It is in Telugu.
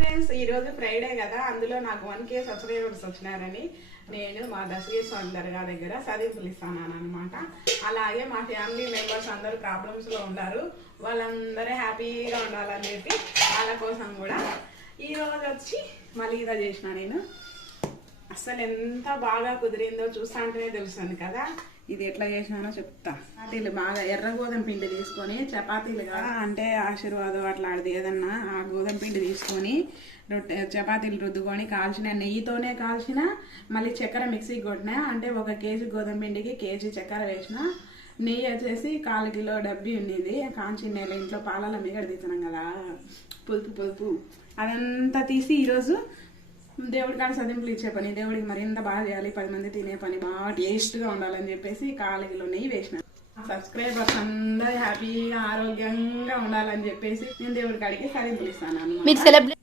ఫ్రెండ్స్ ఈ రోజు ఫ్రైడే కదా, అందులో నాకు 1K సబ్స్క్రైబర్స్ వచ్చినారని నేను మా దశగేశ్వర దర్గా దగ్గర సదింపులు ఇస్తాను అనమాట. అలాగే మా ఫ్యామిలీ మెంబర్స్ అందరూ ప్రాబ్లమ్స్ లో ఉన్నారు, వాళ్ళందరూ హ్యాపీగా ఉండాలని చెప్పి వాళ్ళ కోసం కూడా ఈ రోజు వచ్చి మలీదా చేసిన. నేను అసలు ఎంత బాగా కుదిరిందో చూస్తా అంటేనే తెలుస్తుంది కదా. ఇది ఎట్లా చేసినానో చెప్తా. చపాతీలు బాగా ఎర్ర గోధుమ పిండి తీసుకొని, చపాతీలుగా అంటే ఆశీర్వాదం అట్లాంటిది ఏదన్నా ఆ గోధుమ పిండి తీసుకొని చపాతీలు రుద్దుకొని కాల్చిన, నెయ్యితోనే కాల్చిన, మళ్ళీ చక్కెర మిక్సీకి కొట్టినా. అంటే 1 కేజీ గోధుమ పిండికి కేజీ చక్కెర వేసిన. నెయ్యి వచ్చేసి 1/4 కిలో డబ్బి ఉన్నది. కాంచిన నెల ఇంట్లో పాలలో మిగడ తీస్తున్నాం కదా, పొదుపు అదంతా తీసి ఈరోజు దేవుడి కాడ సదింపులు ఇచ్చే పని, దేవుడికి మరింత బాగా చేయాలి, 10 మంది తినే పని, బాగా టేస్ట్గా ఉండాలని చెప్పేసి 1/4 కిలో నెయ్యి వేసిన. సబ్స్క్రైబర్స్ అందరూ హ్యాపీగా ఆరోగ్యంగా ఉండాలని చెప్పేసి నేను దేవుడి కాడికి సదింపులు ఇస్తాను.